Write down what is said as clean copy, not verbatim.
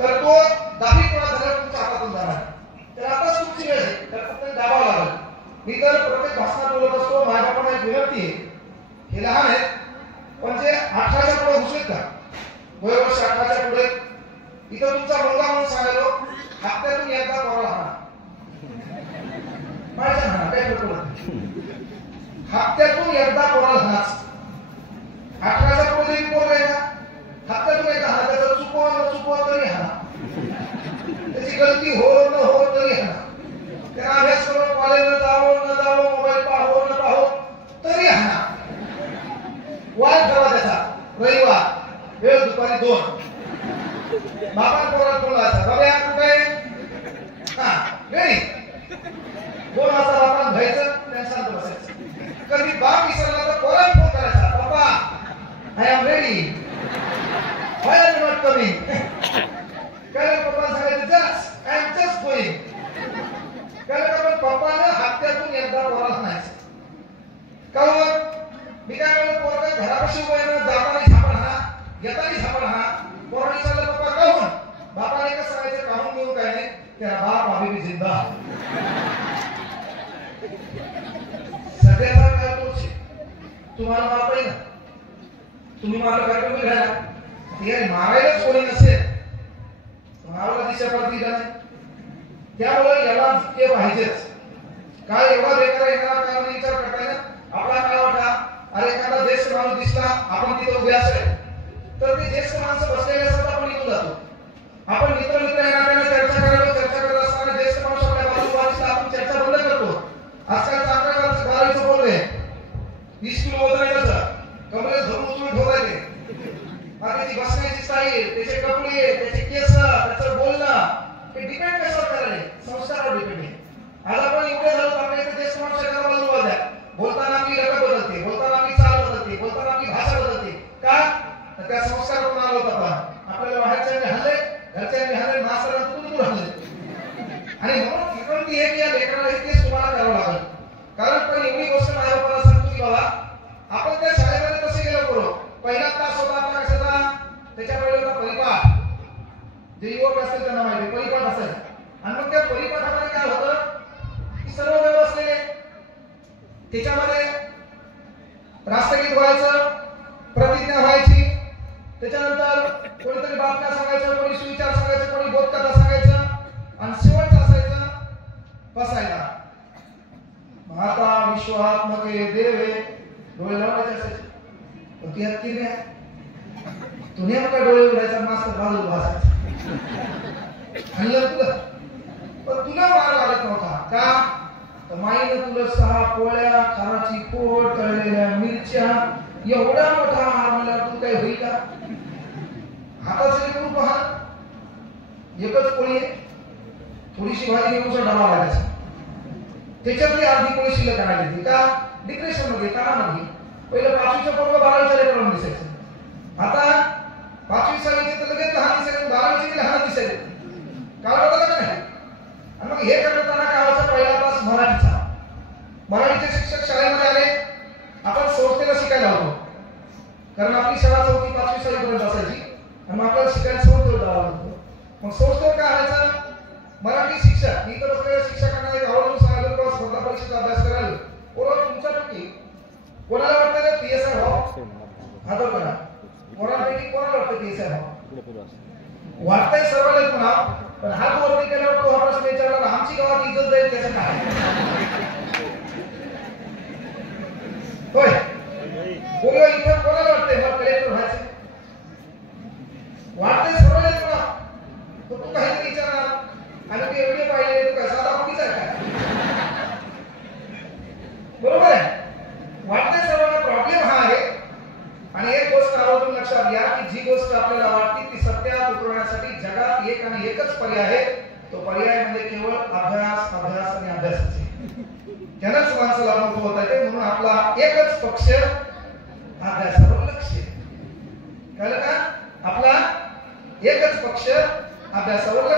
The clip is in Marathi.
तर तो दाबी कोणा झाला तुमच्या हातातून जाणार. तर आता तुमची वेळ आहे, तर फक्त दाबावं लागेल. मी तर प्रत्येक भाषणात बोलत असतो, माझ्या पण एक विनंती आहे, हे लहान आहेत पण जे 18च्या पुढे घुसलेत का, वयोवर्ष 18च्या पुढे, इथं तुमचा मुलगा म्हणून सांगायलो हप्त्यातून एकदा पोराला हाणा, माझ्या हाणा काय करतो, हप्त्यातून एकदा पोराला हाणाच. 18च्या पुढे जरी पोर आहे का, हप्त्यातून एकदा हाणा, त्याचं चुकवून तरी हाणा, त्याची गलती हो न हो तरी हाणा, त्याला अभ्यास करून कॉलेजला जावं न जावं, मोबाईल पाहो न पाहो तरी हाणा. वाद ठेवा त्याचा, रविवार वेळ दुपारी 2, बाबा पोरात बोलायचा, बाबा कुठे हा रेडी, 2 वाजता बापाला घ्यायचं, त्यांना शांत बसायचं. कधी बाप विसरला तर पोराला फोन करायचा, पप्पा I am ready, why are you not coming. काय पप्पा सांगायचं just I am just going. काय आपण पप्पानं हप्त्यातून एकदा पोराला म्हणायचं. काहून मी काय म्हणतो, पोरगा घरापाशी उभं आहे ना, जाताना झापड हाणा, येताना झापड हाणा. पोराने विचारलं पप्पा काहून, बापाने कसं सांगायचं, काहून घेऊन काय नाही, तेरा बाप अभी भी जिंदा. सगळ्याचा काय तोच, तुम्हाला बाप आहे ना, तुम्ही मला कार्यक्रम घ्या, ते मारायलाच कोणी नसेल, मारायला दिशा पडती नाही, त्यामुळे याला ते पाहिजेच. काय एवढा बेकार येणार काय विचार करताय ना, आपला काय वाटा, अरे एखादा ज्येष्ठ माणूस दिसला, आपण तिथे उभे असेल तर ते ज्येष्ठ माणसं बसलेले असतात, आपण निघून जातो. आपण मित्र येणार त्यांना चर्चा करायला, चर्चा करत असताना ज्येष्ठ माणूस आपल्या बाजूला दिसला, आपण चर्चा बंद करतो. आजकाल चांगल्या बारावीचं बोलले 20 किलो वजन आहे त्याचं, कमरेत धरून उचलून ठेवायचे, त्याची बसण्याची स्टाईल, त्याचे कपडे, त्याचे केस, त्याचं बोलणं, हे डिपेंड कशावर करायला, संस्कारावर डिपेंड आहे. आज आपण एवढे झालो, आपल्या इथे ज्येष्ठ माणूस एखादा बाजूला द्या, बोलताना आपली रट बदलते, बोलताना आपली चाल बदलते, बोलताना आपली भाषा बदलते. का तर त्या संस्कारातून आलो होतो आपण. आपल्याला बाहेरच्यांनी हल्ले, घरच्यांनी हल्ले, मास्तरांनी दूर हल्ले, आणि म्हणून विनंती आहे की या लेकराला तेच तुम्हाला करावं लागेल. कारण पण एवढी गोष्ट माझ्या लोकांना सांगतो की बाबा, आपण त्या शाळेमध्ये कसे गेलो करू, पहिला तास होता आपला कशाचा, त्याच्या पहिले होता परिपाठ, जे युवक असतील त्यांना माहिती परिपाठ असायचा. आणि मग त्या परिपाठामध्ये काय होतं की सर्व व्यवस्थेने त्याच्यामध्ये राष्ट्रगीत व्हायचं, प्रतिज्ञा व्हायची, त्याच्यानंतर कोणीतरी बातम्या सांगायचं, कोणी सुविचार सांगायचं, कोणी बोधकथा सांगायचं, आणि शेवटचं असायचं बसायला, माता विश्वात्मके देवे, डोळे लावायचे असायचे. पण ती हत्ती नाही, तू नेमका डोळे उघडायचा, मास्तर बाजूला बसायचा, हल्लं तुला, पण तुला मार लागत नव्हता. का तर माईनं तुला 6 पोळ्या, खाराची पोट, तळलेल्या मिरच्या, एवढा मोठा आहार म्हणल्यावर तू काय होईल का. हाताचं करून पहा, एकच पोळी आहे, थोडीशी भाजी घेऊन डबा लागायचा, त्याच्यातली अर्धी पोळी शिल्लक आणायची. का डिप्रेशन मध्ये, कामामध्ये. पहिलं 5वीचं पोरगं 12वीच्या लेकरांना दिसायचं, आता 5वी 6वीचे तर लगेच लहान दिसायचं, 12वीचे लहान दिसायचे. काळ बदलला का नाही. आणि मग हे करताना काय व्हायचं, पहिला तास मराठीचा, मराठीचे शिक्षक शाळेमध्ये आले, आपण संस्थेला शिकायला होतो, कारण आपली शाळा 4थी 5वी 6वी पर्यंत असायची, आणि मग आपल्याला शिकायला संस्थेवर जावं लागतं. मग संस्थेवर काय व्हायचं, मराठी शिक्षक, इतर असलेल्या शिक्षकांना एक आवडून सांगायला किंवा स्पर्धा परीक्षेचा अभ्यास करायला, पोरं तुमच्यापैकी कोणाला वाटतं PSI व्हावं, हात करा, पोरांपैकी कोणाला वाटतं PSI व्हावं, वाटतंय सर्वांना पुन्हा, पण हात वरती केल्यावर तो हा प्रश्न विचारला, आमची गावात इज्जत जाईल त्याचं काय होय, बोलवा इथं कोणाला वाटतंय मग कलेक्टर व्हायचं, वाटतंय सर्वांना पुन्हा, तर तू काहीतरी विचारणार, आणि ते एवढे पाहिले तू काय साधा मुलीचा काय, बरोबर आहे. वाटतंय सर्वांना प्रॉब्लेम हा आहे. आणि एक गोष्ट आवर्जून लक्षात घ्या की जी गोष्ट आपल्याला वाटते ती सत्यात उतरवण्यासाठी जगात एक आणि एकच पर्याय आहे, तो पर्याय म्हणजे केवळ अभ्यास, अभ्यास आणि अभ्यास. त्यानंच माणसाला अनुभव होता येते. म्हणून आपला एकच पक्ष अभ्यासावर लक्ष, कळलं का, आपला एकच पक्ष अभ्यासावर